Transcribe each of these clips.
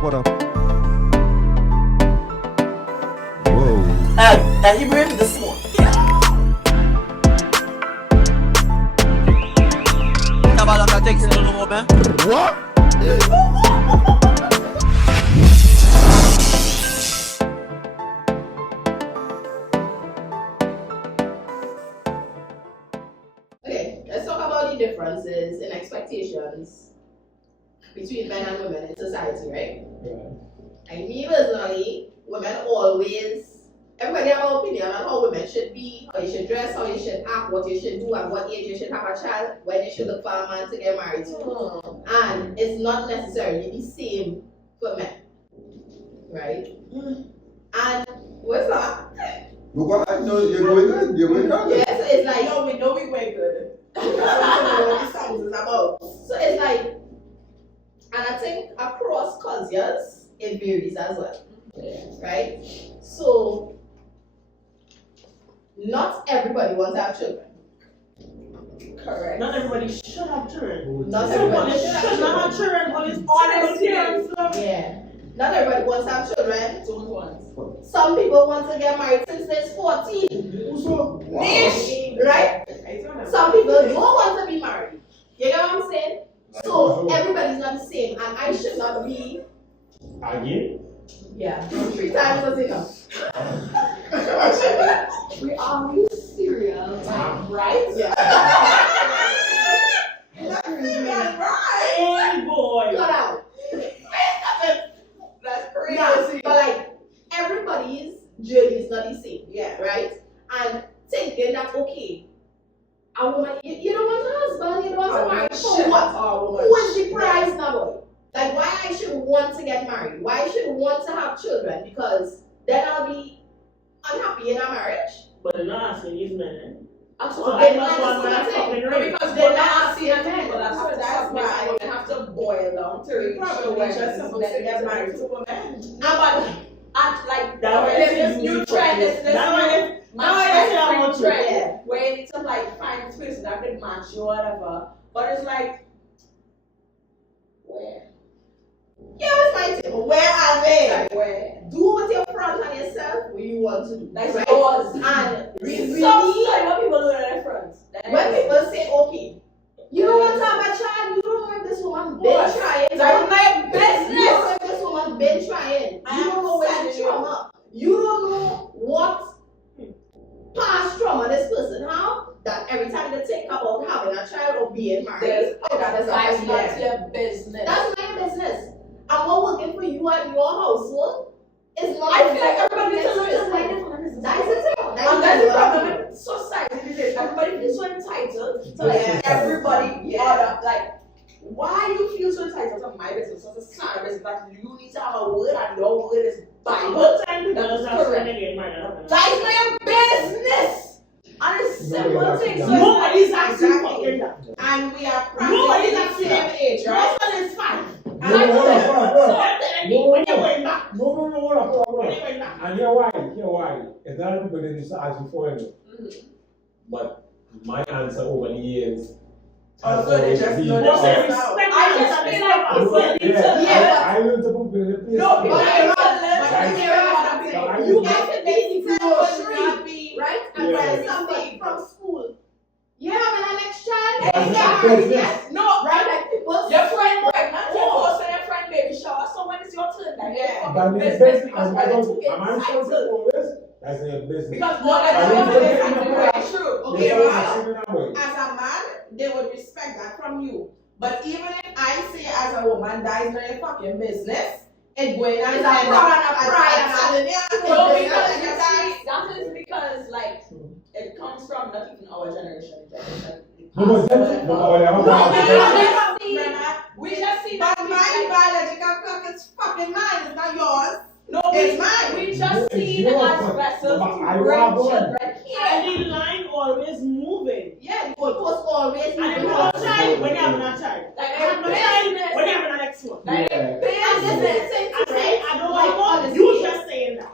What up? Whoa. Now he bring this one. T'as pas dans ta texte, c'est le Robin? What? Okay, let's talk about the differences in expectations between men and women in society, right? Like me personally, women always, everybody have an opinion on how women should be, how you should dress, how you should act, what you should do, at what age you should have a child, when you should look for a man to get married to. And it's not necessarily the same for men, right? And what's that? Look what I know, you're going good, you're going good. Yeah, so it's like, we know we went good. That's what the songs is about. so it's like, and I think across cultures, it varies as well, right? So, not everybody wants to have children. Correct. Not everybody should have children. Not Everybody everybody should not have children, but it's honest parents. Yeah. Not everybody wants to have children. Don't want. Some people want to get married since they're 14. Niche, right? Some people don't want to be married. You get what I'm saying? So everybody's not the same, and I should not be. Again? Yeah, 3 times was enough. Are you serious? Right? Yeah. Hey boy. Cut out. That's crazy. Yeah, but like everybody's journey is not the same. Yeah. Right? And thinking that okay, a woman, you don't want a husband, you don't want to marry for what? Who is the prize now? Like why I should want to get married? Why I should want to have children? Because then I'll be unhappy in a marriage. But they're not asking these men. So I they're must not want my the same fucking thing. ring. Because they're not asking men. men. That's why you have to boil down to You probably just supposed to get married to a man. But at like That's this new trend, this new trend where you need to like find this person that could match you or whatever. But it's like where? Yeah, it's my thing. Where are they? Where? Do with your front and yourself what you want to do. That's right? yours. And really, What people do in their friends. when people say, okay, you don't want to have a child, you don't know if this woman been trying. That's my You business. don't know if this woman been trying. You don't know where she trauma. You don't know what past trauma this person have. That every time they think about having a child or being married, That's not your business. that's not your business. And what working for you at your household is not. I feel like everybody needs to learn to find it for their business. That's the thing. And that's the problem with society these days. Everybody feels so entitled to like everybody other. Like, why you feel so entitled to my business? So it's kind of business that you need to have a word and your word is Bible. What time people That's just correct. again, man? That is not your business. And it's simple things. So Nobody's asking fucking that. And we are Nobody's practically the asking same age, right? Most of it's fine. No, when you're going back. And you're why. It's not people that used to ask before you. But my answer over the years has always been. I learned to put in the place. No, people You guys can basically right? And learn something from school. You having an next child? Yes. No, right? Like people. your friend pregnant, you go to your friend baby shower. So when it's your turn, like But business business, because we're too am I supposed to entitled. do this? That's your business. Because no, that's true. Okay, You're well, sitting that way. as a man, they would respect that from you. But even if I say as a woman, that is not your fucking business, it's going on. It's a pride. No, because you see, that is because like it comes from not even our generation. We just see But that my biological clock is fucking mine, it's not yours. no, It's mine. we just It's see them yours, as but- vessels but to I bring want one. children here. And the line always moving. Yeah, the goalpost always And if moving. you have a child, when you have a child. Like I have no child, when you have a next one. Like Yeah. business. I say, I don't Like, want honestly, you just saying that.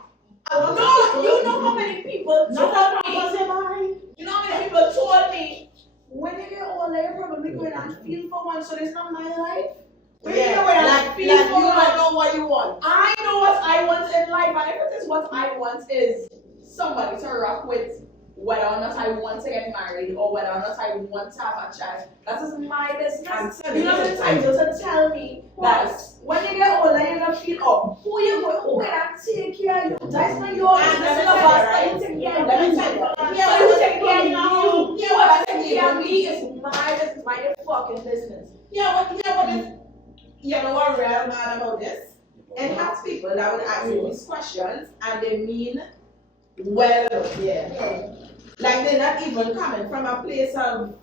No, you know how many people Not told that me. I say bye. You know how many people told me when you get older, you're probably going to feel for one, so it's not my life. When you get older, Like feel like you don't know what you want. I know what I want in life, and if it is what I want is somebody to rock with, whether or not I want to get married or whether or not I want to have a child, that is my business. You're not entitled to tell me that when you get older, you're gonna feel, oh, who gonna take care of you? That's not your business. You take care of you. You take care of you. Whoever take care of me is my business, my fucking business. You know what real man about this? And have people that would ask you these questions and they mean well, like they're not even coming from a place of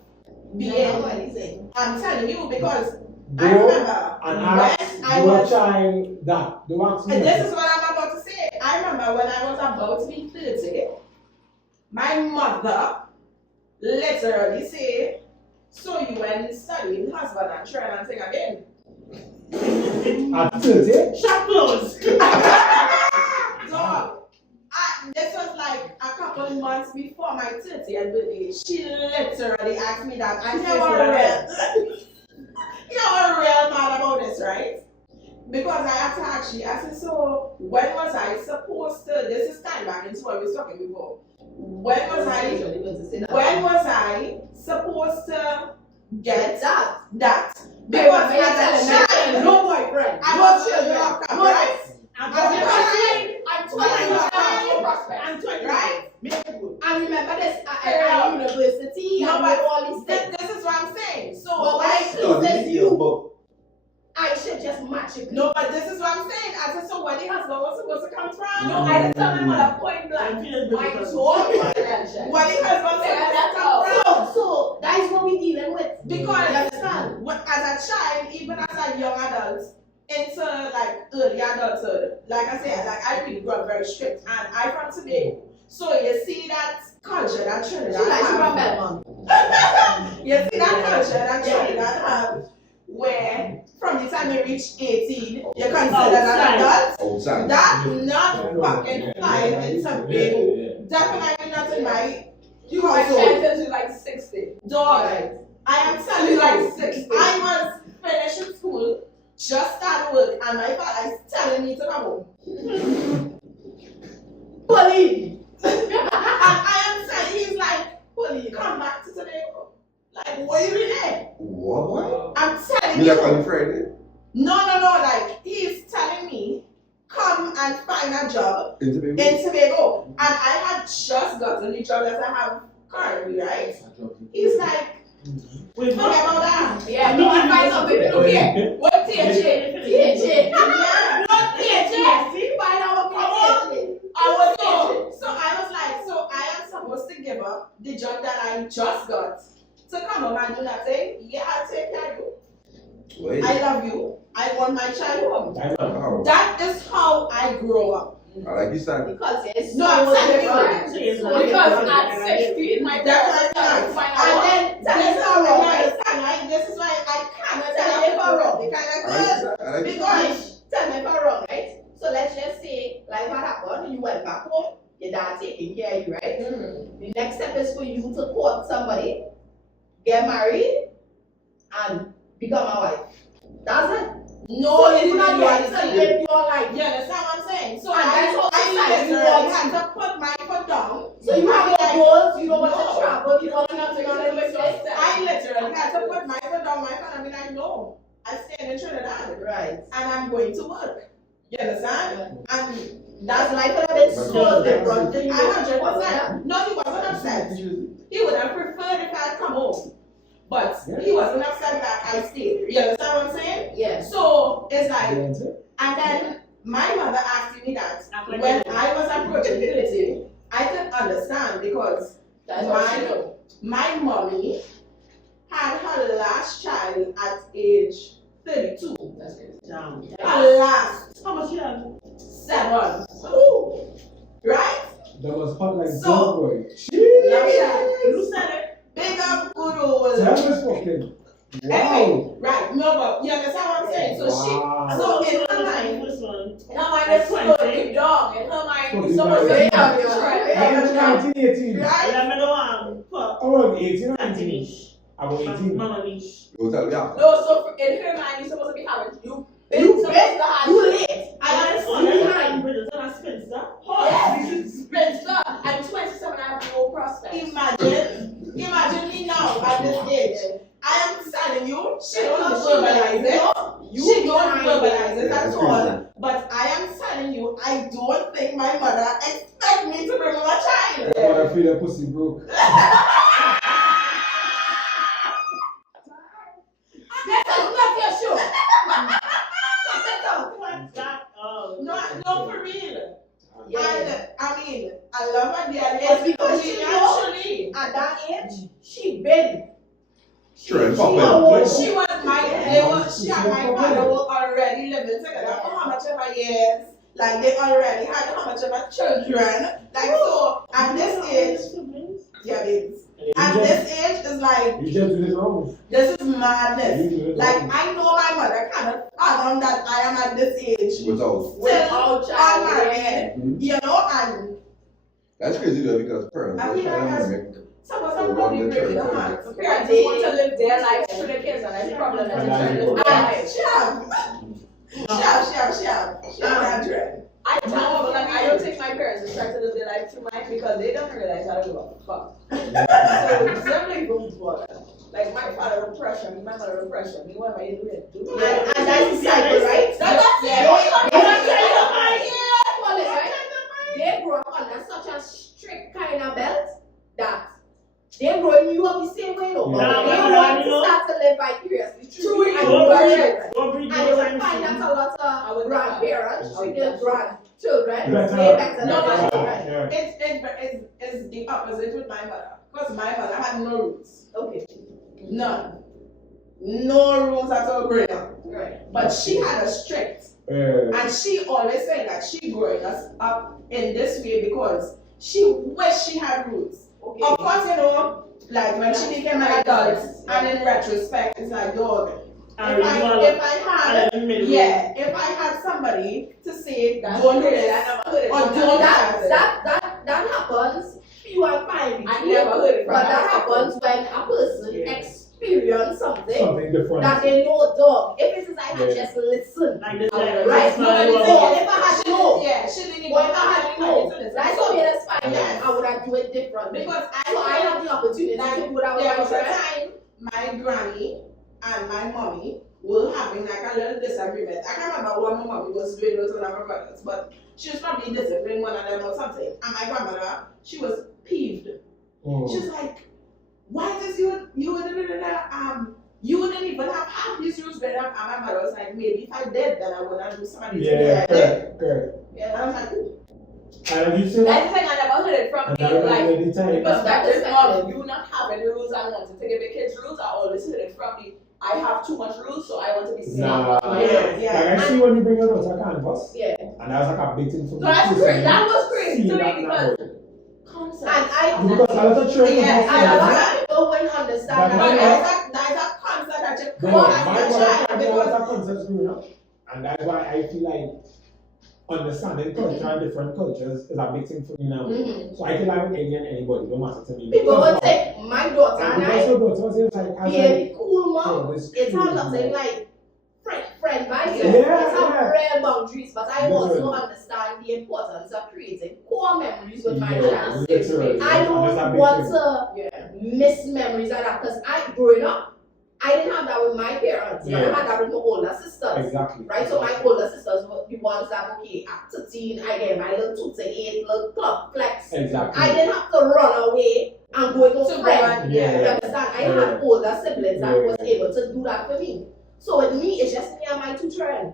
being. I'm telling you because I remember when I was child that the wax. and this is what I'm about to say. I remember when I was about to be 30, my mother literally said, "So you went studying husband and child and thing again." At 30? Shut close. Dog. This was like a couple of months before my 30th birthday. She literally asked me that. And you're real mad about this, right? Because I had to actually ask her, so when was I supposed to, this is time back into what we were talking before. When was I supposed to get that? Because as a child, no boyfriend. I was children of camp, right? I'm 20, right? And remember this at university and all these things. This is what I'm saying. So but when I says you, I should just match it. No, but this is what I'm saying. I said, so where the husband was supposed to come from? No, I just tell them on a point blank. I told you where the husband was supposed to come from. So that is what we're dealing with. Because you understand, as a child, even as a young adult, into like early adulthood, like I said, like I really grew up very strict, and I from today. So you see that culture that Trinidad have. You see that culture that Trinidad have, where from the time you reach 18, you're considered an adult. That's not fucking flying in Tobago. Definitely not in my household. You like 60. Dog, I am telling you like 60. I was finishing school, just started work, and my father is telling me to come home. Police! And I am saying, he's like, Police, come back to Tobago. Like, what are you doing there? What? I'm telling You you. like on Friday? No, like, he's telling me, come and find a job In Tobago? in Tobago. And I had just gotten the job that I have currently, right? He's like, forget about that. Yeah, no, I find something to look at. What THJ? THJ. Yeah, not THJ. Find out what THJ. So I was like, so I am supposed to give up the job that I just got to come home and do nothing? Yeah, I'll take care of you. Wait. I love you. I want my child home. Wow. That is how I grew up. I like you started. Because it's No, so I'm different. saying Because at 60, in my Definitely parents not. find out. And then this is how I understand, right? This is why I cannot tell you if I'm wrong. They kind of good. Because Tell me if I'm wrong, right? So let's just say, like what happened, you went back home, your dad taking care of you, right? The next step is for you to court somebody, get married, and become a wife. That's it. no, it's not right to right. live your life. You understand what I'm saying? So And that's what I I literally said. had to put my foot down. So you have your goals, you don't want No. to travel, you don't want to live yourself. I literally had to put my foot down, my foot, and be like, no, I stay in Trinidad. Right. And I'm going to work. You understand? And That's life would have been so different. 100%. No, he wasn't upset. He would have preferred if I had come home. But he wasn't upset that I stayed. You understand what I'm saying? Yes. So it's like, and then my mother asked me that when I was approaching 30, I could understand because my mommy had her last child at age 32. That's good. Her last. How much she had? 7. Ooh. Right? That was hot like So- boy. You said it. Big up Guru. That was fucking. Anyway, Wow. right, no, but you understand what I'm saying? So Wow. so in her mind is slowly down. In her mind, Fucking someone nice. say, That was 1918. right? I was 18 or 19. I was 18. Go tell me. No, so in her mind, you're supposed to be having you. You Big don't because verbalize it. You She don't behind verbalize it. it That's at crazy. all. But I am telling you, I don't think my mother expect me to bring my child. I wanna feel a pussy broke. This is not your show. No, for real. Yeah. And I mean, I love her dearly. It's because she actually, At that age, she been. Sure, and she pop it. was my, she and my father were already living together for how much ever years. Like they already had how much ever children. Like so, at this age, yeah, babies. At this age is like, You just do this wrong. this is madness. You do it Like wrong. I know my mother cannot fathom that I am at this age. Without. Without child. Unmarried, you know, and That's crazy though because parents I are feel like trying that's- to make suppose I'm probably breaking the heart. Parents Parents want to live their life through their kids, and that's the problem. And now you go. She have dread. I don't think my parents are trying to live their life through mine because they don't realize I don't give a fuck. So simply rules for them. Like my father will pressure me, my mother will pressure me. What am I doing? And that's the cycle, right? They grow up under such a strict kind of belt that they're growing you up the same way. No, Yeah. they want to start to live vicariously through you and your children. And you will find that a lot of grandparents treat their grandchildren way better than their children. It's the opposite with my mother. Because my mother had no roots. Okay, None. No rules at all growing up. right. But she had a strict. And she always said that she growing us up in this way because she wished she had roots. Okay. Of course, you know, like when she became an adult, and in retrospect, it's like, dog, if I had somebody to say, That's don't do crazy. this, I never heard it. or don't That happens few and far between. I never heard it from But her. that happens when a person experience something Something different. that they know, dog. If it is I had just listen. Like this, Right? like, So if I had no, Yeah, she didn't or if I had no, listen. that's okay, that's fine. Yes. I would have do it differently. Because So I have the opportunity to do what I there was want a to try. time my granny and my mommy were having like a little disagreement. I can't remember what my mommy was doing with one of her brothers, but she was probably disciplining one of them or something. And my grandmother, she was peeved. She's like, why does you wouldn't even have had these rules growing up. And my mother was like, maybe if I did, then I wouldn't do some of these things. Yeah, correct. Yeah, and I was like, ooh. And you say That's the thing I never heard it from and me. that Like, the time. perspective of you not having the rules I wanted to give the kids rules. I always heard it from me. I have too much rules, so I want to be safe. Nah. Yeah. Like I see when you bring it out to canvas, Yeah. and that was like a big thing for me. So that's too, crazy. so That was crazy see to me that because now. concept. Because a lot of children Yeah, And a lot of people wouldn't understand But that. my- That's a concept that you But can't my as a mother child had a because lot of concepts growing up, and that's why I feel like understanding culture and different cultures is a big thing for me now. Mhm. So I can like with any and anybody, don't matter to me. People Because would say, my daughter and and because I, your daughter was here, like, I was being like, cool mom, oh, this it's not crazy, nothing man. like friend vibes. Yeah, It's yeah. have real boundaries, but I also Literally. understand the importance of creating core memories with my Yeah, child. literally. I That's a don't big want thing. to miss memories of that because growing up, I didn't have that with my parents. Yeah. I had that with my older sisters. Exactly. Right, so my older sisters were the ones that, okay, at 13, I get my little 2 to 8 little club flex. Exactly. I didn't have to run away and go into So friends. Yeah. You understand? I had older siblings that Yeah. was able to do that for me. So with me, it's just me and my 2 children.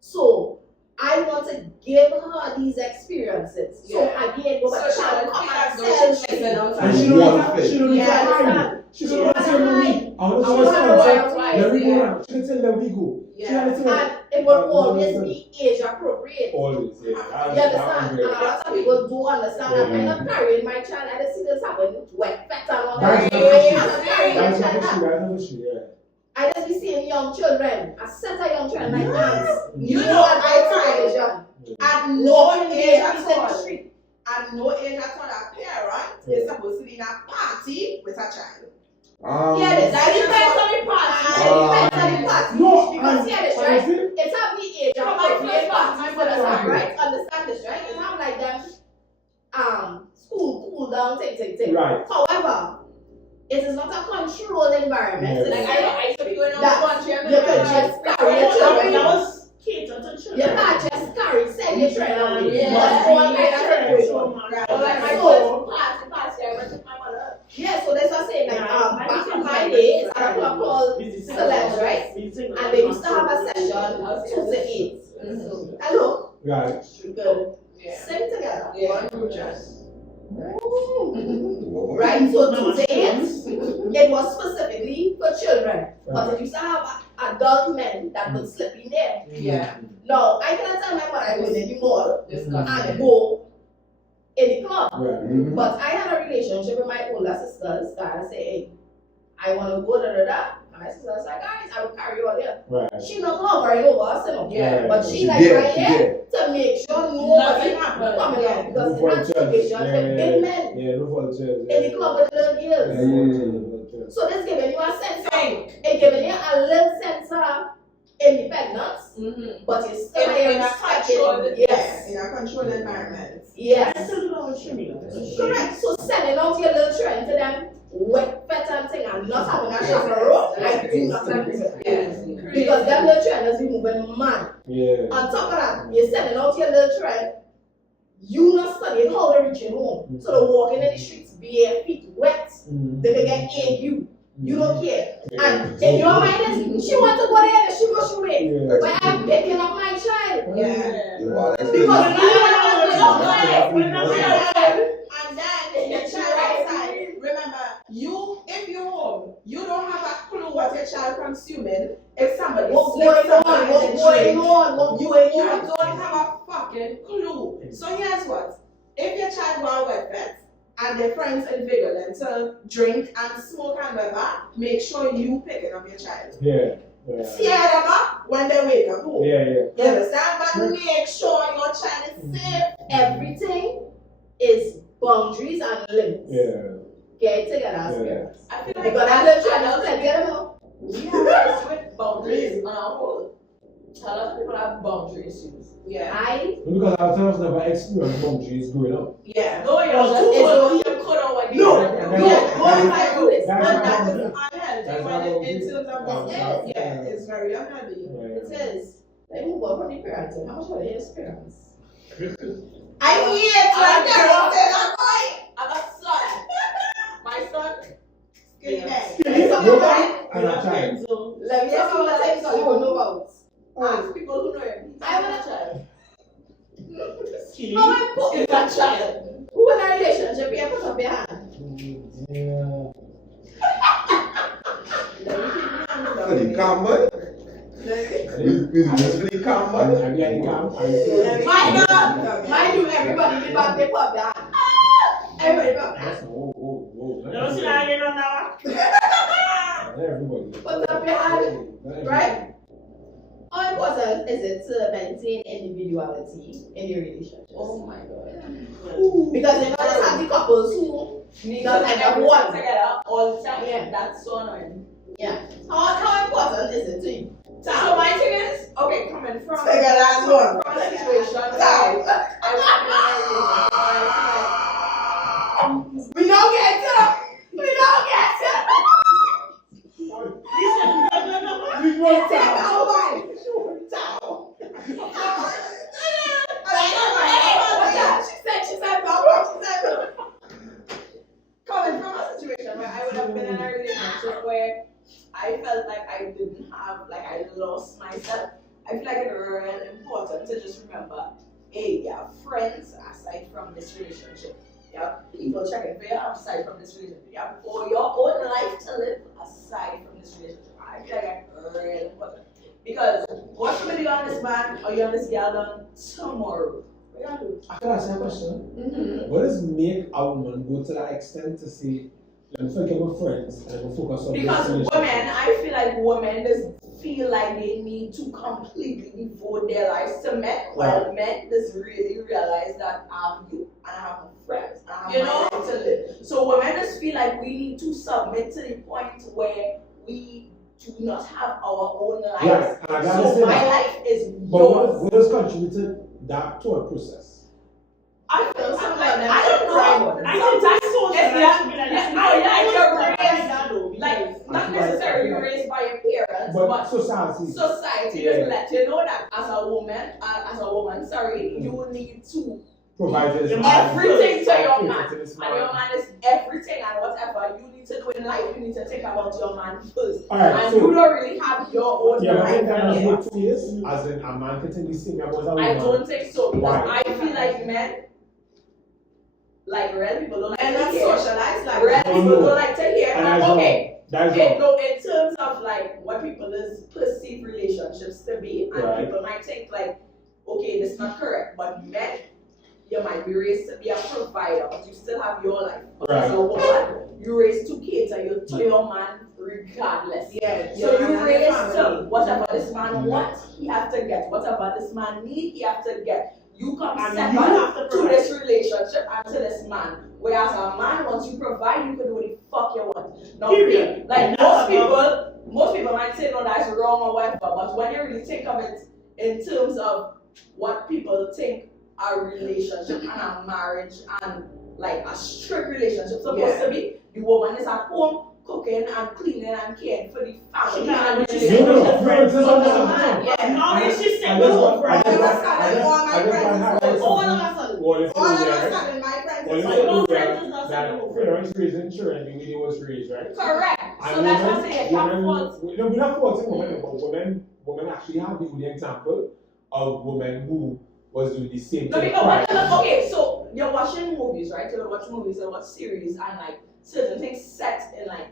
So I want to give her these experiences. So again, go back to So child she come has and no tell shit me. missing out. And she don't need to hide. She don't want to tell me. I want to She know don't what's have up. to Let me go yeah. now. She can tell them we go. She Yeah. can tell them. And it will always be age appropriate. Always, yeah. You understand? And a lot of people do understand that I'm not carrying my child. I just see this happen with wet fat and all that. That's I not am issue. not carrying my That's not child. issue. That's not issue, yeah. I just be seeing young children, a set of young children like that. You know, I television. at no Nobody age is at in the all. street. At no age at all, a parent is supposed to be in a party with a child. Yeah, that depends on the party. It depends on the party. No, Because here this, right? honestly, It's not the age of appropriate parties for the time, right? Understand this, right? It's not like them school cool down thing. right. However, it is not a controlled environment. Yeah. So Like, I should be going on that one chair. you can just carry your children. That was catered to children. You can't just send your children away. Yeah. That's all kind of situation. Well, like, my first party, I went with my mother. Yeah, so that's what I'm saying. Like, back in my days, at a club called Celebs, right? And they used to have a session 2 to 8. And look, Right. good. Yeah. Sing together. Yeah. One group chat. Right? Right, so 2 to 8, it was specifically for children. But it used to have adult men that would slip in there. Yeah. Now, I cannot tell my mother I go in the mall Disgusting. and go in the club. Right. But I had a relationship with my older sisters that I say, hey, I want to go da. My sister was like, guys, I will carry you all here. Right. She not hovering over us, you know. Yeah. But she She like did, right she there to make sure nobody Nothing happened. coming out. Because No in that vultures. situation, the big men Yeah, no vultures. in the club with little girls. Yeah. So this giving you a sense of, Think. it giving you a little sense of independence, Mm-hmm. but you still In a respecting. controlled- Yes. In a controlled environment. Yes. Correct. Correct. So sending out your little children to them wet, fat and thing and not having a chaperone, I do not agree with that. Yes. Because them little children is moving mad. Yeah. On top of that, you're sending out your little children, you not studying how to reach home. So they're walking in the streets bare feet wet, they can get ague. You don't care. And in your mind is, she wants to go there and she rush away. Yeah. But I'm picking up my child. Yeah. You are Because expecting- And then your child outside. Remember, if you're home, you don't have a clue what your child consuming. If somebody What's slips going on? something in What's the going drink, on? What's you going on? don't have a fucking clue. So here's what: if your child go wet vet and their friends invigorate them to drink and smoke and whatever, make sure you picking up your child. Yeah. Yeah. Scare them up when they wake up home. Yeah. You understand? But make sure your child is safe. Everything is boundaries and limits. Yeah. Get it together as Yeah. parents. I feel like Because that little child is plenty of them. we have strict boundaries on our whole. A lot of people have boundary issues. Yeah. Because our parents never experienced boundaries growing up. Yeah. No, you're Well, just it's- told you could have when you No, were no, And go then- and find this. That's But not that how is we- unhealthy That's when not how in we- terms of That's yeah, it's very unhealthy. It is. They move on from the parenting. How much are they parents? I hate I like that. I got son. My son. Skinny neck. Let's talk Go about back and a child. Let me talk about things that you don't know about. Ask people who know him. I want a child. Skinny. How important is that child? Who in a relationship you put up your hand? Yeah. For the calm boy? We just for the calm boy? I'm getting calm. Mind you, everybody in the back, they put their hand. Everybody put their hand. Whoa. Don't see that again on now. Not everybody. Put up your hand. Not everybody. Right? How important is it to maintain individuality in your relationship? Oh my god. Because you know there's some couples who Need Because to I have everything one. together all the time. Yeah. That's so annoying. how important is it to you? So my thing is, okay, coming from Take a last one. from a situation where I was We don't get it. We don't get it. Which one Take time? our life. She said no. coming from a situation where I would have been in a relationship where I felt like I didn't have, like I lost myself. I feel like it's really important to just remember, hey, you have friends aside from this relationship. You have people checking for you aside from this relationship. You have your own life to live aside from this relationship. I feel like it's really important. Because what you do on this man or you on this girl done tomorrow? What you gonna do? I can ask you a question. What does make a woman go to that extent to say, let me forget my friends and I'm focus on Because this women, relationship? I feel like women just feel like they need to completely devote their lives to men, while men just really realize that I have you and I have my friends and I have my life to live. So women just feel like we need to submit to the point where we do not have our own lives. Right, and I gotta So say my that. life is But yours. what has contributed that thought process? I feel So like, some of I them don't should try know. one. I think that's so. It's It's yeah, not- I like your brain. like not necessarily raised by your parents, But society. society Yeah. just let you know that as a woman, you need to Provide this everything to your man. And your man is everything and whatever you need to do in life, you need to think about your man first. Alright, And so you don't really have your own yeah, but life. then what 2 years? As in a man can take the same about a woman. I don't think so because Why? I feel like men, like real people don't like And to not hear. socialized like Real that. people don't like to hear. And that's Okay. That's Okay, wrong. no, in terms of like what people is perceive relationships to be, and Right. people might think like, okay, this is not correct, but men, you might be raised to be a provider, but you still have your life. But as a woman, you raised to cater to your man regardless. Yeah. So you raised to whatever this man wants, he has to get. Whatever this man needs, he has to get. You come And second you have to to provide. this relationship and to this man. Whereas a man, once you provide, you can do what the fuck you want. Now, Period. like And most people might say no, that's wrong or whatever, but when you really think of it in terms of what people think a relationship and a marriage and like a strict relationship supposed to be, the woman is at home cooking and cleaning and caring for the family. She can't and be the just relationship. friends. So the man, yeah. No, it's just I saying, just no, want- friends. I just want- All my I just friends want is to highlight friends. All of something. us are. Well, it's All of true, us right? are my friends. Well, is it's friends. true, Friends is that not something. parents raising children the way they was raised, right? Correct. So And that's what I'm saying. women, Fault. no, we're not faulting women, but women actually have the example of women who was doing the same No, thing. because prior. when you look, okay, so you're watching movies, right? You're watching movies and watch series and like certain things set in like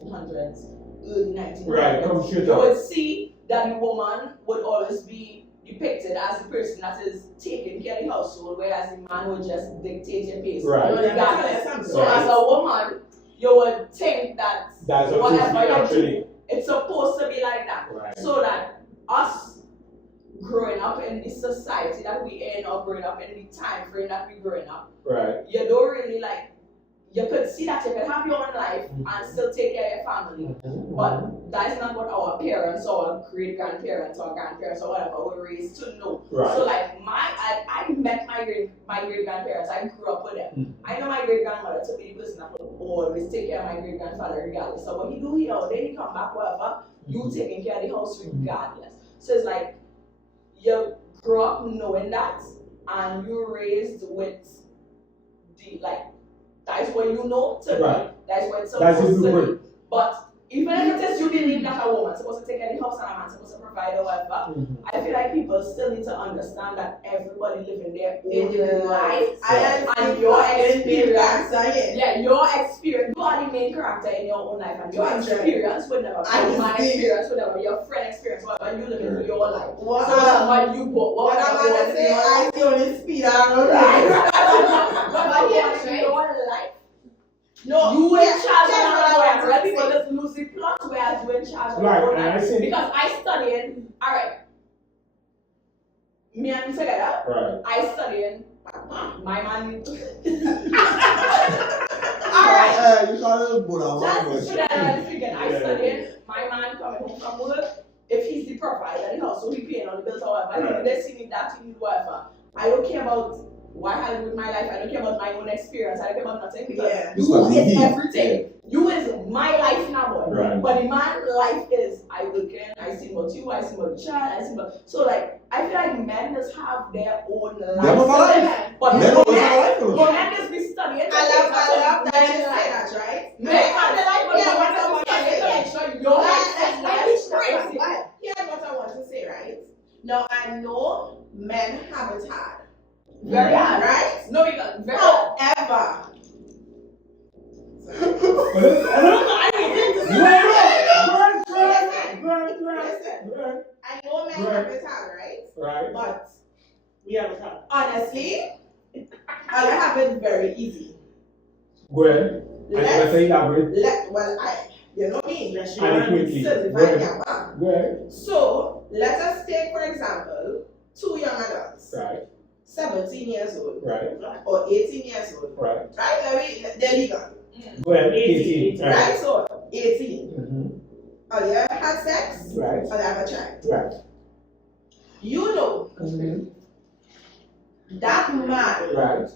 1800s, early 1900s. Right, come straight You up. would see that the woman would always be depicted as the person that is taking care of the household, whereas the man would just dictate your pace. Right. Regardless. So Right. as a woman, you would think that That's what whatever you do, actually. it's supposed to be like that. Right. So that us growing up in the society that we in or growing up in the time frame that we growing up, Right. you don't really like, you could see that you can have your own life and still take care of your family. But that is not what our parents or great grandparents or grandparents or whatever were raised to know. Right. So like I met my great grandparents. I grew up with them. I know my great grandmother to be the person that will always take care of my great grandfather regardless. So what he do here, then he come back whatever, you taking care of the house regardless. So it's like you grew up knowing that and you're raised with the like that's what you know to Right. be. That's what it's That's supposed the to be. blueprint. But even if it is you believe that a woman's supposed to take care of the house and a man's supposed to provide or whatever, I feel like people still need to understand that everybody living their own life and your experience. Yeah, your experience. You are the main character in your own life, and your experience would never be my experience, would never be your friend experience, whatever you live in your life. What So what you go, what am I gonna say? I see on the speed around. But yeah, in your life. No, you in charge of whatever. Let people just lose the plot, whereas you in charge of Right, your and I life. see. Because I studied, alright. Me and you together. Right. I studied my man. Alright. You can't put on That's one the bush. shit I figured. I studied my man coming home from work. If he's the provider, the house, so he paying all the bills, however, he this, he need that, he need whatever. I don't care about what I do with my life. I don't care about my own experience. I don't care about nothing because you is everything. You is my life now, boy. Right. But the man life is I working, I see about you, I see about the child, I see about so like I feel like men just have their own life. Them have a life. But Men always have a life for them. men just be studying. I love that you say that, right? Men have the life, but Yeah, the what I one want to that's say, studying to make sure your life is crazy. Here's what I want to say, right? Now I know men have it hard. Very hard. Right? No, because very hard. However, I know men have it hard, right? Right. But We have a time. honestly, I have it very easy. Go ahead. And you can say elaborate. You know me. Adequately. Go Certified ahead. Dappa. Go ahead. So let us take, for example, two young adults, Right. 17 years old Right. or 18 years old. Right. Right? They're legal. Go ahead. 18. Right? Right. So 18. Mm-hmm. Or they had sex, Right. or they have a child. Right. You know that man, Right.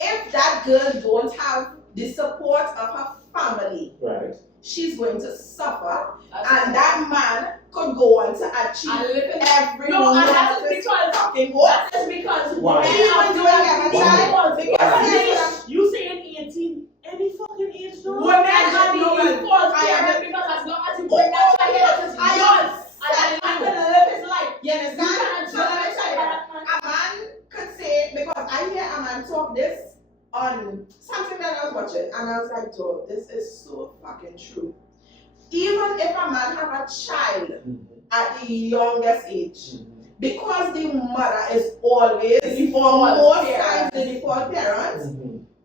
if that girl don't have the support of her family. Right. She's going to suffer, and that man could go on to achieve every No, and that last is because fucking goal. that is because Why? women Even have doing every child, because You saying 18? Any fucking age, though? women have No, the default I am- parent because as long as you bring that child here, it is I yours. And then you can live his life. You understand? You So let me can't tell you, a man could say, because I hear a man talk this on something that I was watching, and I was like, "Dog, this is so fucking true." Even if a man have a child at the youngest age, because the mother is always on both sides the default parents,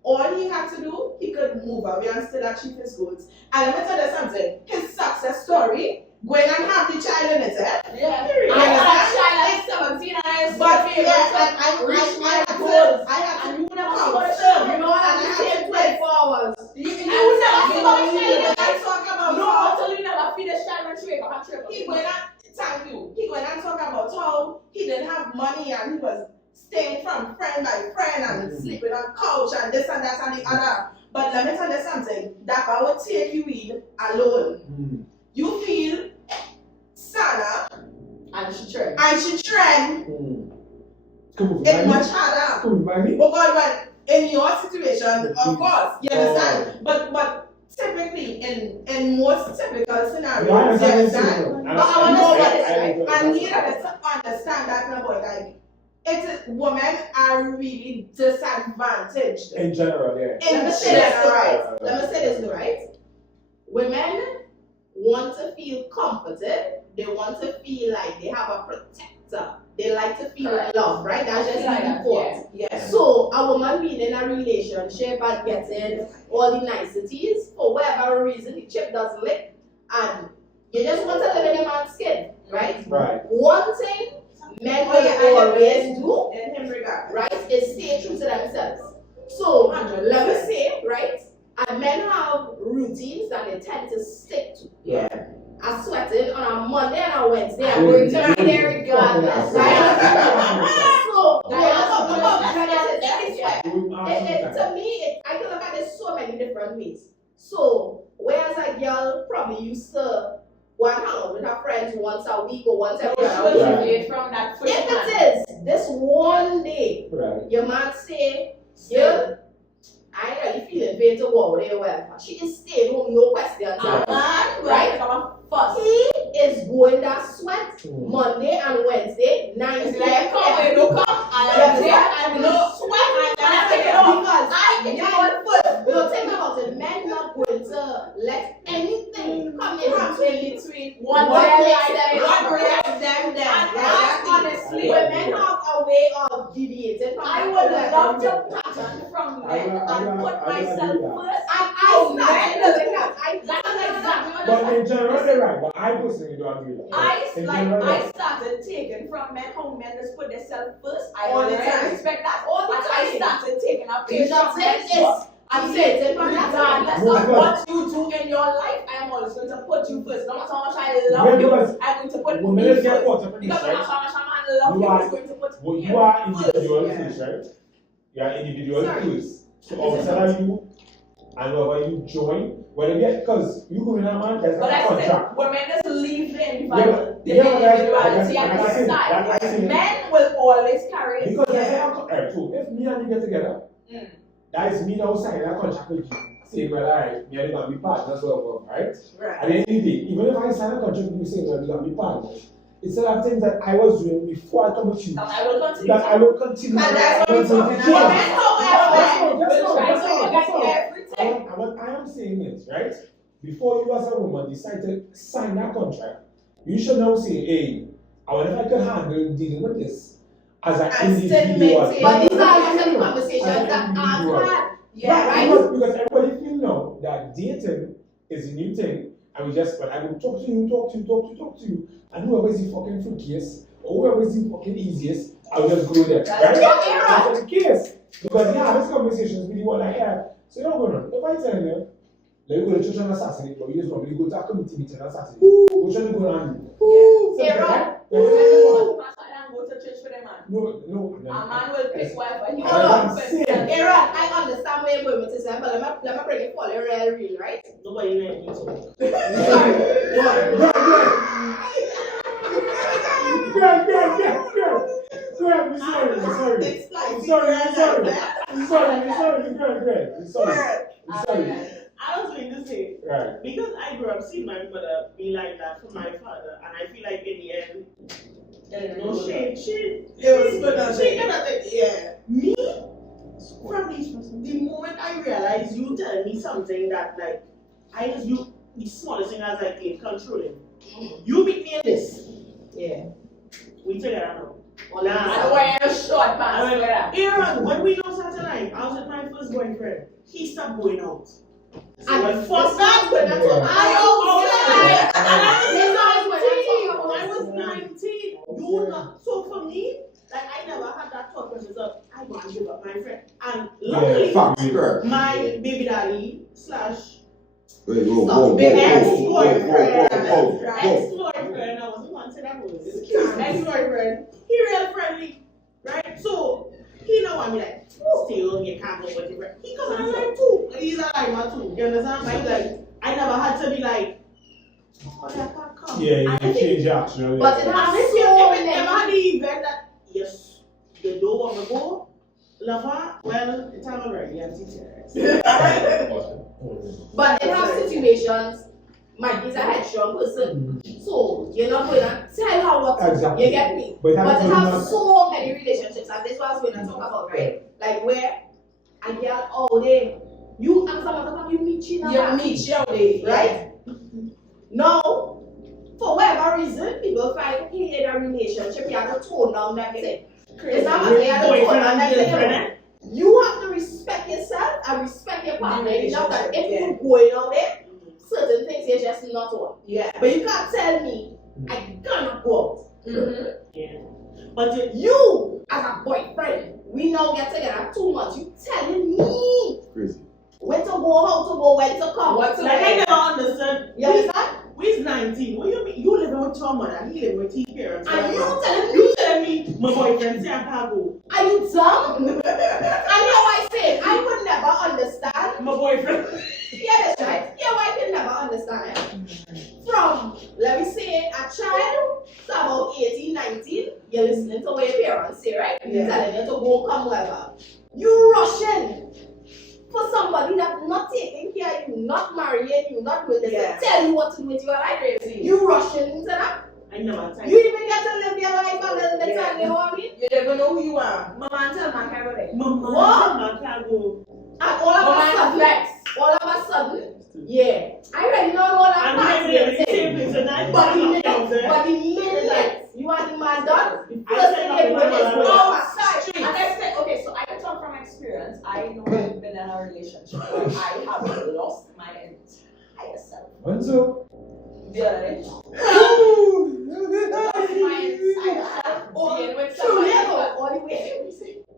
all he had to do, he could move away and still achieve his goals. And let me tell you something, his success story, going and have the child in it, eh? Yeah. You I had a understand? child at 17 and I But still yeah, I had to and you never count. saw the show. You know what I'm saying? 24 hours. You I would never see my child. I talk about No, how until you never feed the child and trade up and trade up. he went and thank you. He went and talk about how he didn't have money and he was staying from friend by friend and sleeping on couch and this and that and the other. But let me tell you something, Dappa would take you in alone. You feel Sana And she trade. and she trend Come it much harder. Come by me. Because when in your situation, of course, you understand. But typically in most typical scenarios, you understand. But I want to say this, right? I And you have to understand that now, boy, like women are really disadvantaged. In general, yeah. In Let me the say this general, right. Let me say this right. Women want to feel comforted. They want to feel like they have a protector. They like to feel loved, right? That's just Like the that, default. Yes. So a woman being in a relationship and getting all the niceties, for whatever reason, the chip does lick, and you just want to live in a man's skin, right? Right. One thing men Oh, yeah, will I always do, in him regard. right, is stay true to themselves. So let me say, right, and men have routines that they tend to stick to. Yeah. I'm sweating on a Monday and a Wednesday. I'm going to be there regardless, right? So we are talking about to me, I can look at this so many different ways. So whereas a girl probably used to go and hang out with her friends once a week or once every other week. Deviate from that first If man. it is this one day, Right. your man say, yeah, I ain't really feeling paid to go with her welfare. She is staying home, no questions asked. Right? First. He is going that sweat Monday and Wednesday, 9 It's p.m. like, come, you don't come, I'm there, I'm not sweat, and I take it off. Because I get it on foot. you know, think about it, men not going to let anything come in between One what day, makes like them that, happy. one day. Them. And Right? honestly, When men have a way of deviating from I that would level, love to pattern from men and put myself first. and I started men doing that. I That is exactly what But I'm in general, they're right. But I personally don't agree with that. In general, I started taking from men how men just put themselves first. I All the already time. respect that. All the And time. I started taking a You page just from say men. this. I'm Say saying, it, man. regardless Move of first. what you do in your life, I am always going to put you first. No matter how much I Yeah, love you, because I'm going to put women you get first. caught up in this, Because no right? matter how much I love You you, are- I'm going to put Well, you you are first. individualities, right? You are individual first. So outside of you, and whoever you join, whether you get, because you go in a man, there's But a I contract. said, women just leave the Yeah, individuality yeah, but that's- and that's the it. style. That's it. Men will always carry it. Because there's a contract. So if me and you get together, that is me now signing a contract with you. Saying, well, alright, me and you gonna be partners, well, right? Right. At the end of the day, even if I sign a contract with you saying, well, we gonna be partners, it's a lot of things that I was doing before I come with you. That I will continue. That I will continue. And that's what we're talking Women, about. however, will That's try not- to that's get not- everything. And what I am saying is, right, before you as a woman decide to sign that contract, you should now say, hey, I wonder if I could handle dealing with this as an And still individual. maintain- But these are usually conversations that aren't had. Yeah. Right? Because everybody feel now that dating is a new thing, and we just, when I go talk to you, and whoever is the fucking fruitcase, or whoever is the fucking easiest, I'll just go there. That's Right? your That's the case. Because yeah, this conversations with you all like, yeah, so you don't go on. If I tell you, let me go to church on a Saturday, but you just want me to go to a committee meeting on Saturday. Which one you go on? Here, Simple, right? Women will go to church for them, man. No. A man will pick whatever he Hold on, wants. say. Aaron, I understand where you're going to say, but let me bring it for the real, right? Nobody let me talk. I was going to say, Right. because I grew up seeing my mother be like that for my father, and I feel like in the end, no shade. It was good. She gonna take, yeah. Me, the moment I realized you telling me something that like, the smallest thing as like it controlling. You beat me in this. Yeah. We together now. And wear a short pants with that. Aaron, when we lost that line, I was with my first boyfriend. He stopped going out. So And when the first first when I told I was 19. You not. So for me, like I never had that thought process of I want to give up my friend. And luckily, my baby daddy / ex-boyfriend, I wasn't going to say that word. Ex-boyfriend, he real friendly, right? So he know I mean like still you can't go with your friend. He come on like too. He's a limer too. You understand? Like I never had to be like, oh that can't come. Yeah, you change action. But it And has if so it many. ever had the event that yes, the door want to go, lover, well, the time already, you have to teach But in have situations, Maggie's a headstrong person. So you're not going to tell her what to do. Exactly. You get me? But But it have has so many relationships, and this was when I talk about, right? Like where a girl all day, you and some other time you meet you in a bar, right? Now, for whatever reason, people find okay in a relationship, you have to tone down that thing. It's not that you have to tone down that thing. You have to respect yourself and respect your partner. Enough that if you're going out there, certain things you're just not on. Yeah. But you can't tell me I cannot go out. Yeah. But You, as a boyfriend, we now get together too much. You telling me Crazy. when to go, how to go, when to come. What to like I never understood. You understand? We's 19. What you mean? You living with your mother, he living with his parents. And you You telling me my boyfriend say I can't go. are you dumb? And your wife said, I would never understand. My boyfriend. Yeah, that's right. Your wife can never understand. From, let me say, a child to about 18, 19, you're listening to what your parents say, right? Yeah. Telling you to go, come, wherever. You rushing for somebody that's not taking care of you, not marrying you, not doing this, Yeah. tell you what to do with your life. You rushing into that. I never had time. You even get to live your life a little bit, and you know what I mean? You never know who you are. Mama tell my camera there. Mama, What? I can't go. And all of a sudden, yeah, I already know all that I'm part. going to the same place tonight. But the minute you are the man done, the I first said thing they do nothing is about go that. outside. And I said, okay, so I can talk from experience. I know I've been in a relationship where I have lost my entire self. And so, The other day. Lost my entire self being with somebody else. All the way.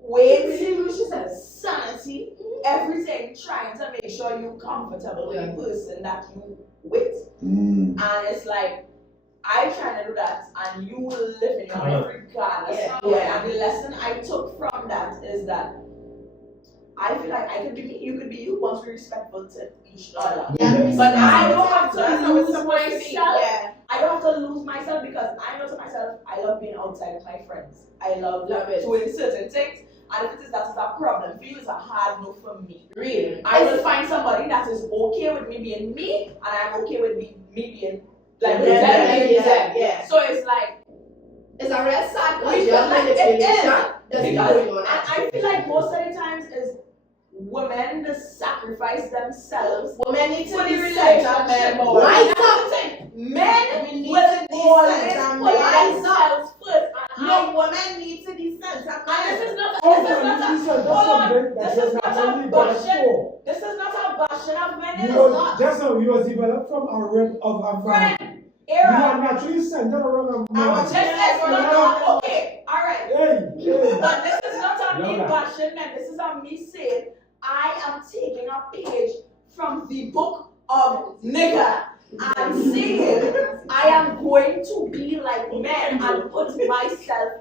Waiting, she says, sanity, everything, trying to make sure you're comfortable with the person that you with. And it's like, I try to do that, and you will live in your life regardless. And the lesson I took from that is that I feel like I could be me, you could be you, once we're respectful to each other. But I don't have to lose myself. I don't have to lose myself because I know to myself, I love being outside with my friends. I love doing certain things. And if it is that is a problem for you, it's a hard no for me. Really? I will find somebody that is okay with me being me, and I'm okay with me being like Yeah. So it's like, It's a real sad because I feel like most of the times is women that sacrifice themselves. Women need to for the be relationship. Rise up. Men will always put themselves first. No, women need to be sensitive. And this is not This is not a bashing of men. It is not. Just now, you was developed from a rib of a Friend, man. You era. are naturally centered around a man. Okay, alright. Hey. But this is not a me No, no. bashing men. This is a me saying I am taking a page from the book of nigger and saying I am going to be like men and put myself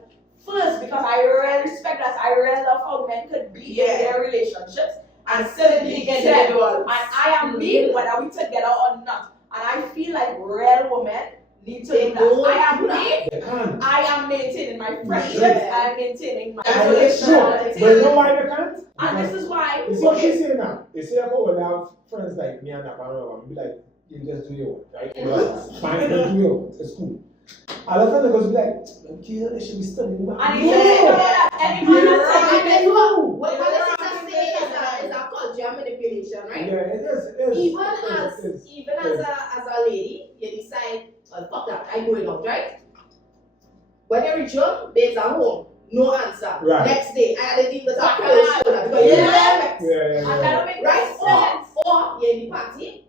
first because I really respect that. I really love how men could be in their relationships and still be individuals. And I am me whether we together or not. And I feel like real women need to do that. I am me. I am maintaining my friendships. I am maintaining my relationships. But you know why they can't? And this is why. You see what she's saying now? They say, oh, well, I have friends like me and Dappa, and be like, you just do your work, right? Fine, just do your work. It's cool. A lot of times they go be like, okay, they should be studying. And you say that anyone what Melissa says is a culture manipulation, right? Yeah, it is. Even as a lady, you decide, well, fuck that, I'm going out, right? When you reach home, babes are home. No answer. Right. Next day, I had a deal with a cold shoulder because you never And that'll make right? sense. Or you're in the party.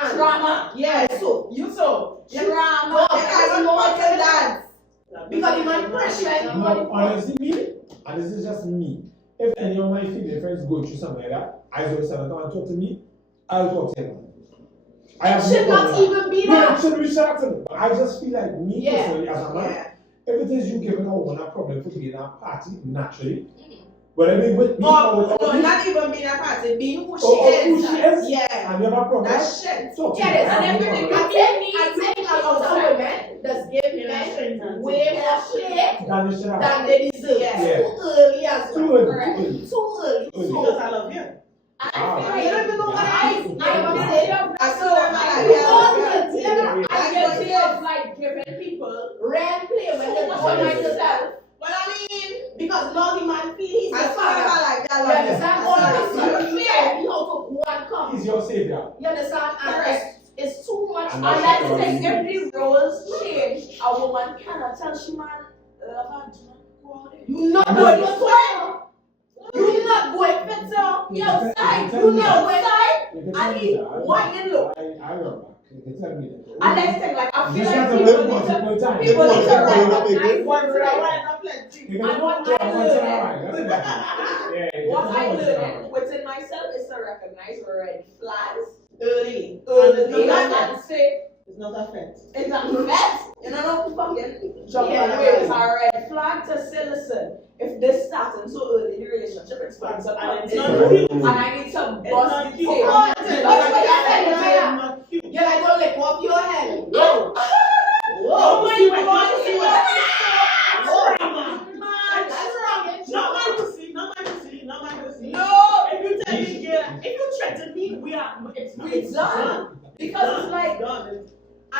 And Drama. So Drama. because no one can dance. Because the man pressure you. No, honestly, me, and this is just me. If any of my female friends go through something like that, I just come and talk to me, I'll talk to them. It should not even be No, it that. shouldn't be shut up to them. But I just feel like me Yeah. personally, as a man, if it is you giving a woman a problem for being a party, naturally, whether it be with me or without No, me, not even being a party, being who she or is. who she is, Yeah. and you have a problem, That's shit. talk to Yeah, me. and everything I think a lot of women just give men way more shit Than they should have. than they deserve. Yeah. Too early as Too well. early, Correct. too early. Too early. Because I love you. And Wow. I You feel don't even know what Yeah. it is. You know what I'm saying? I still never like You that. all guilty. I'm guilty of like giving people Rent play when they too much don't of like myself. But I mean, because now the man feel he's I the still never father. like that. You love understand? you. All I this still- is clear. You how to go and come. He's your savior. You understand? And Correct. it's too much. And And that's that's what the I thing, mean. if the roles change, a woman cannot tell she man love her, do not go out there. You not I know. going to swear. You not going better. You outside. You not going outside. You can I tell me need that. what you look. I remember. You can tell me that. And next thing, like I You feel just like have to people live need to multiple times. people need to People recognize One it. for a while, not plenty. You can And what do it I once in a learned- while. That's it. Yeah, you What can do it I once in a learned while. within myself is to recognize red flags Early. early Not and say It's not a fence. it's not fast. You know, fucking jump Yeah, on the way. It's a red flag to say, listen, if this starting so early in the relationship, it's going to And come. it's And not cute. I need to It's bust not the cute. tape. Come on, Because that's what what you you said, said, It's yeah. not cute. You're like gonna lick off your head. No. Whoa. No, see what you see what. Whoa. Man, That's not my pussy, not my pussy, not my pussy. No, If you tell me, girl, if you threaten me, it's done. Because it's like done.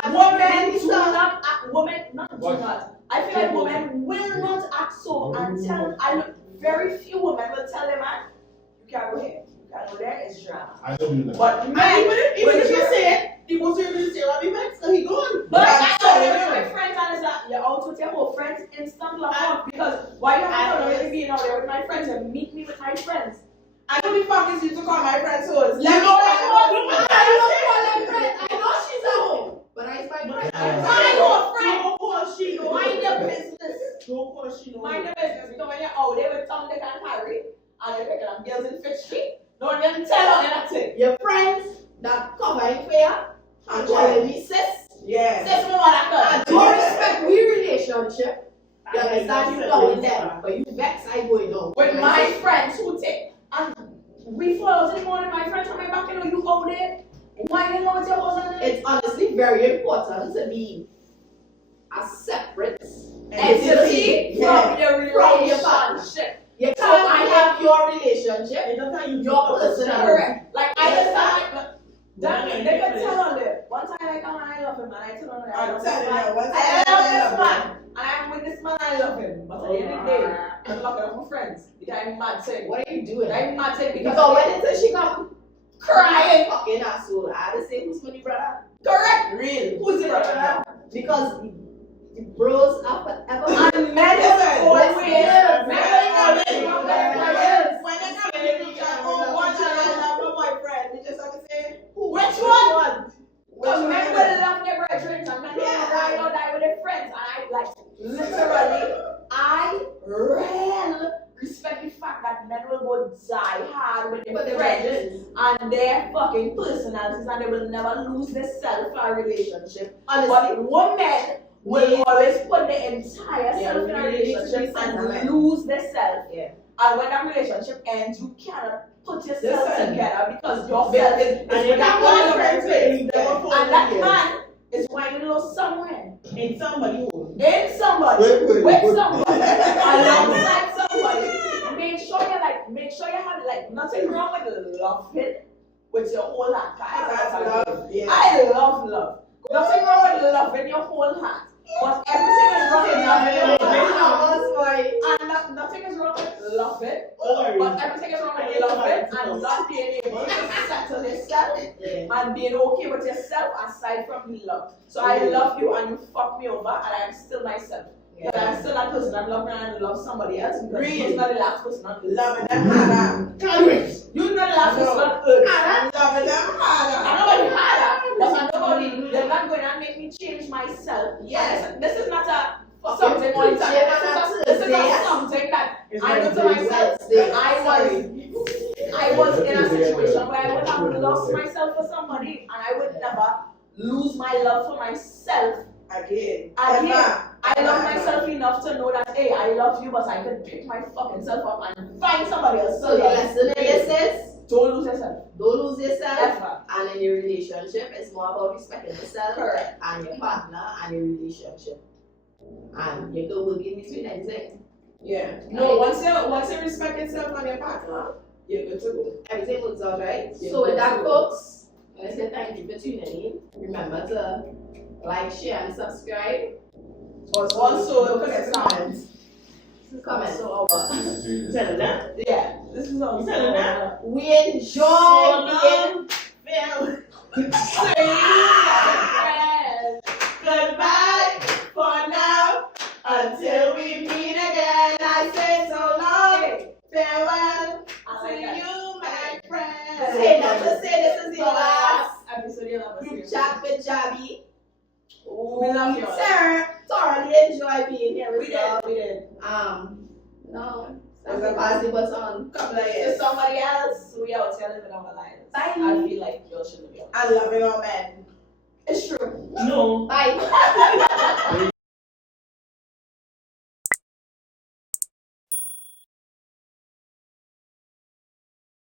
women do not act, women not do What? not. I feel like women will not act so until very few women will tell them, man, you can't go here, you can't go there, it's drama. I don't do that. But And men, even if you say it, the most you will say, well, be vexed, so he gone. but That's I all know it with is. my friends and it's that you're out with your whole friends instant love off because why you have to already being out there with my friends and meet me with my friends. I know the fuck is you to call my friend's house. Let me I know. know she's at home, but I is my friend. I know a friend. Don't call she know. Mind your business. Don't call she know. Mind your business. Because when you're out there with Tom, Dick, and Harry, and you're picking up girls in Fifth Street, no one can tell on anything. Your friends that covering for you and calling me sis. Yeah. Say some more that And don't respect we relationship. You understand? You going there, but you vex I going on. with my friends who take and we fall out in the morning, my friends coming back, you know, you out there. Why you know what your husband is? It's honestly very important to be a separate Entity from your relationship. You So can't I have your relationship, It's not how you your personal. Correct. Like I Yes, understand. Damn, they can tell on there. One time I come and I love him, and I tell on there. I love this man. I love this man, and I'm with this man. I love him, but at the end of the day, I'm locking up with friends. Because I'm mad thing. What are you doing? I'm mad thing Because because when until she come crying, fucking asshole, I had to say who's my brother. correct. Real. Who's the brother? Because the bros are forever. And men is always When When they come to the chat, oh, one child I love my boyfriend, we just have to say, who? Which one? Because men will love their brethren and men will ride or die with their friends. And I like literally, I really respect the fact that men will go die hard with their friends and their fucking personalities and they will never lose their self or relationship. Honestly, But women will always put the entire self in a relationship and lose the self. Yeah. And when that relationship ends, you cannot put yourself Listen. together because your self is And with then that that one one person. friend And that man is winding low somewhere. in somebody home. In somebody, Wait, with somebody, alongside somebody. Make sure you have like nothing wrong with loving with your whole heart. That's love. Yeah. I love love. Nothing wrong with loving your whole heart. But everything is wrong with loving your whole heart. And nothing is wrong with loving. But everything is wrong with loving and not being able to settle yourself and being okay with yourself aside from the love. So I love you and you fuck me over and I'm still myself. But I'm still that person I'm loving and love somebody else because you're not the last person on earth. Loving them harder. You're not the last person on earth. I'm loving them harder. I know it's harder, but I know they're not going to make me change myself. Yes. This is not a something all the time. This is not something that I do to myself. I was in a situation where I would have lost myself for somebody and I would never lose my love for myself Again. I love myself enough to know that, hey, I love you, but I could pick my fucking self up and find somebody else. So the lesson in this is don't lose yourself. don't lose yourself. Ever. And in your relationship, it's more about respecting yourself Correct. and your partner and your relationship. And you can work in between everything. Yeah. No, once you respect yourself and your partner, you're good to go. Everything works out right. Yeah, So with that, good. folks, let's say thank you for tuning in. Remember to like, share, and subscribe. Also, don't forget to comment. Comment. So Tell that. yeah, this is all. You telling that? We enjoy being Goodbye for now. Until we meet again, I say so long. Farewell to you, my friend. Say not to say this is the last episode you'll ever group see. chat with Jabi. We love you all. Thoroughly enjoy being here with you. We did. No, that's a positive button. Couple of To years. somebody else, we out here living our lives. Bye. I feel like you all shouldn't be out. I love it all, man. It's true. No. Bye.